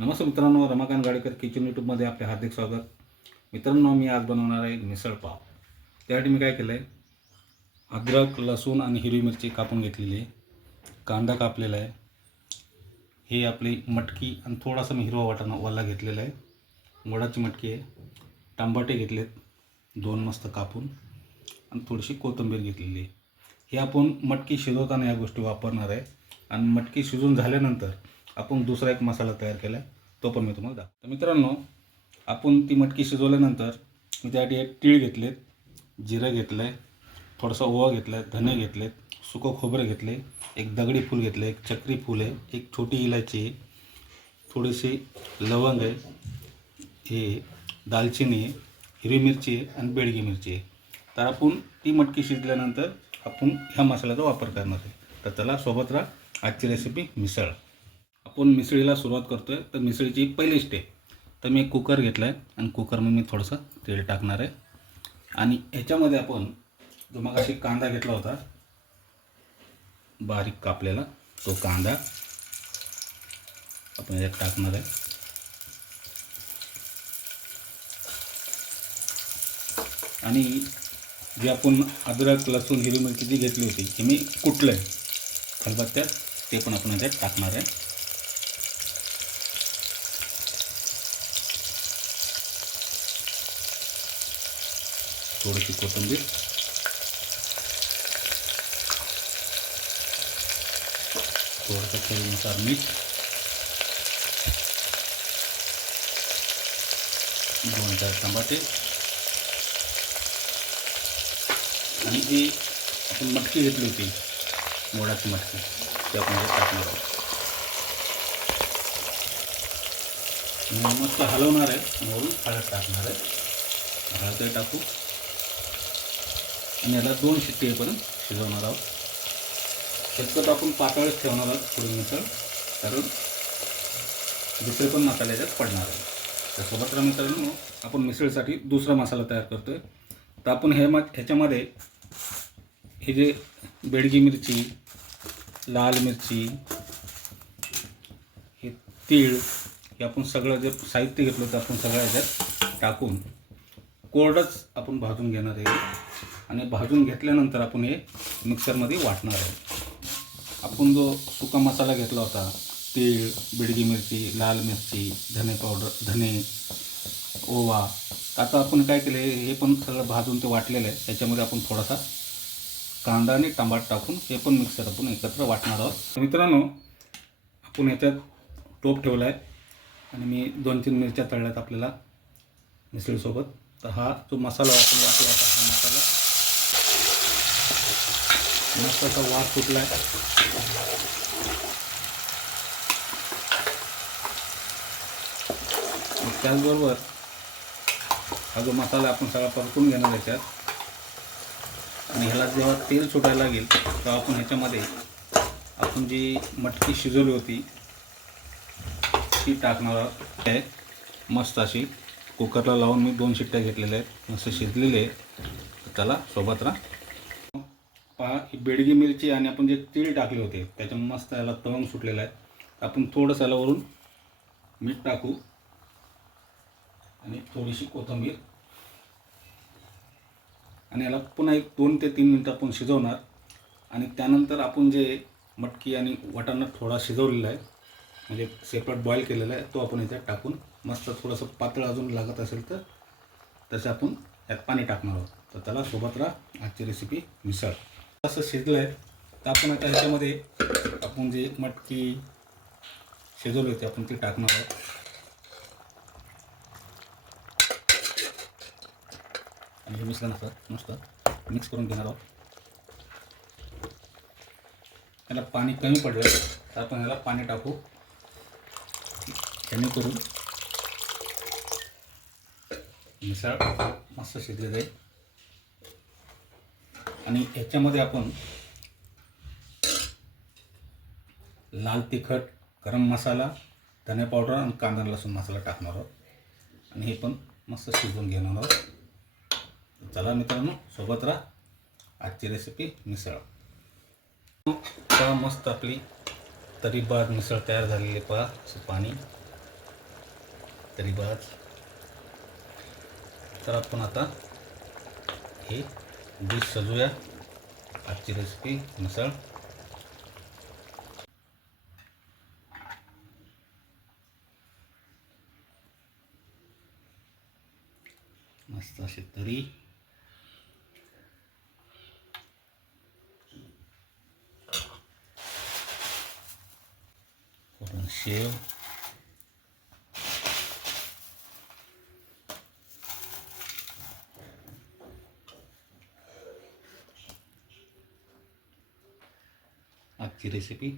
नमस्कार मित्रांनो रमाकांत गाडेकर किचन यूट्यूबमध्ये आपले हार्दिक स्वागत. मित्रांनो मी आज बनवणार आहे मिसळपाव त्यासाठी मी काय केलं आहे अद्रक लसूण आणि हिरवी मिरची कापून घेतलेली आहे. कांदा कापलेला आहे. हे आपली मटकी आणि थोडासा मी हिरवा वाटाणा वाला घेतलेला आहे. गोडाची मटकी आहे. टमाटे घेतलेत दोन मस्त कापून. आणि थोडीशी कोथिंबीर घेतलेली आहे. हे आपण मटकी शिजवताना या गोष्टी वापरणार आहे. आणि मटकी शिजून झाल्यानंतर आपण दुसरा एक मसाला तयार केला आहे तो पण मी तुम्हाला दाखवतो. तर मित्रांनो आपण ती मटकी शिजवल्यानंतर मी त्यासाठी एक तीळ घेतलेत जिरं घेतलं आहे थोडासा ओवा घेतला आहे धने घेतलेत सुकं खोबरं घेतले एक दगडी फूल घेतलं एक चक्री फूल आहे एक छोटी इलायची आहे थोडीशी लवंग आहे हे दालचिनी आहे हिरवी मिरची आहे आणि बेडगी मिरची आहे. तर आपण ती मटकी शिजल्यानंतर आपण ह्या मसाल्याचा वापर करणार आहे. तर त्याला सोबत राहा. आजची रेसिपी मिसळ. आपण मिसळीला सुरुवात करतो आहे तर मिसळीची पहिली स्टेप तर मी एक कुकर घेतला आहे आणि कुकरमध्ये मी थोडंसं तेल टाकणार आहे. आणि ह्याच्यामध्ये आपण जो मग अशी कांदा घेतला होता बारीक कापलेला तो कांदा आपण याच्यात टाकणार आहे. आणि जी आपण अद्रक लसूण हिरवी मिरची जी घेतली होती ती मी कुटलं आहे खलबत्त्यात ते पण आपण याच्यात टाकणार आहे. थोडीशी कोथिंबीर. थोडंसं चवीनुसार मीठ. दोन चार टमाटे आणि जी आपण मटकी घेतली होती मोडाची मटकी ती आपण टाकणार आहोत. आणि मस्त हलवणार आहे आणि वरून हळद टाकणार आहे. हळद टाकू. आणि याला दोन शिट्टीपर्यंत शिजवणार आहोत. शक्यतो आपण पातळच ठेवणार आहोत थोडी मिसळ. कारण दुसरे पण मसाले याच्यात पडणार आहे त्यासोबत मित्रांनो आपण मिसळीसाठी दुसरा मसाला तयार करतो आहे तर आपण हे मग ह्याच्यामध्ये हे जे बेडगी मिरची लाल मिरची हे तीळ हे आपण सगळं जे साहित्य घेतलं होतं आपण सगळं ह्याच्यात टाकून कोरडंच आपण भाजून घेणार आहे. आणि भाजून घेतल्यानंतर आपण हे मिक्सरमध्ये वाटणार आहे. आपण जो सुका मसाला घेतला होता तीळ बिडगी मिरची लाल मिरची धने पावडर धने ओवा आता आपण काय केलं हे पण सगळं भाजून ते वाटलेलं आहे. त्याच्यामध्ये आपण थोडासा कांदा आणि टमाट टाकून हे पण मिक्सर आपण एकत्र वाटणार आहोत. मित्रांनो आपण याच्यात टोप ठेवला आहे आणि मी दोन तीन मिरच्या तळल्यात आपल्याला मिसळीसोबत. तर हा जो मसाला वापरला आपला हा मसाला मस्त असा वास सुटला आहे त्याचबरोबर हा जो मसाला आपण सगळा परतून घेणार याच्यात आणि ह्याला जेव्हा तेल सुटायला लागेल तेव्हा आपण ह्याच्यामध्ये आपण जी मटकी शिजवली होती ती टाकणार आहे मस्त अशी कुकरला लावून मी दोन शिट्ट्या घेतलेल्या आहेत. मस्त शिजलेले आहे. त्याला सोबत राहा पहा ही बेडगी मिरची आणि आपण जे तीळ टाकले होते त्याच्या मस्त याला तवंग सुटलेला आहे. आपण थोडंसं याला वरून मीठ टाकू. आणि थोडीशी कोथिंबीर. आणि याला पुन्हा एक दोन ते तीन मिनटं आपण शिजवणार. आणि त्यानंतर आपण जे मटकी आणि वाटाणा थोडा शिजवलेला आहे म्हणजे सेपरेट बॉईल केलेला आहे तो आपण याच्यात टाकून मस्त थोडंसं पातळ अजून लागत असेल तर तसं आपण यात पाणी टाकणार आहोत. तर त्याला सोबत राहा आजची रेसिपी मिसळ. असं शिजलं आहे तर आपण आता ह्याच्यामध्ये आपण जे मटकी शिजवली होती आपण ती टाकणार आहोत. आणि हे मिश्रण असं नुसतं मिक्स करून घेणार आहोत. त्याला पाणी कमी पडलं तर आपण याला पाणी टाकू. जेणेकरून मिसळ मस्त शिजले जाईल. आणि ह्याच्यामध्ये आपण लाल तिखट गरम मसाला धने पावडर आणि कांदा लसूण मसाला टाकणार आहोत. आणि हे पण मस्त शिजवून घेणार आहोत. चला मित्रांनो सोबत राहा. आजची रेसिपी मिसळ. पहा मस्त आपली तरीबाज मिसळ तयार झालेली पहा पाणी. तरी तर आपण आता हे डिश सजूया आजची रेसिपी मिसळ मस्त अशी तरी वरून शेव आजची रेसिपी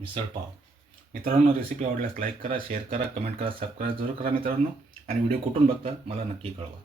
मिसळ पाव. मित्रांनो रेसिपी आवडल्यास लाईक करा शेअर करा कमेंट करा सबस्क्राईब जरूर करा मित्रांनो. आणि व्हिडिओ कुठून बघता मला नक्की कळवा.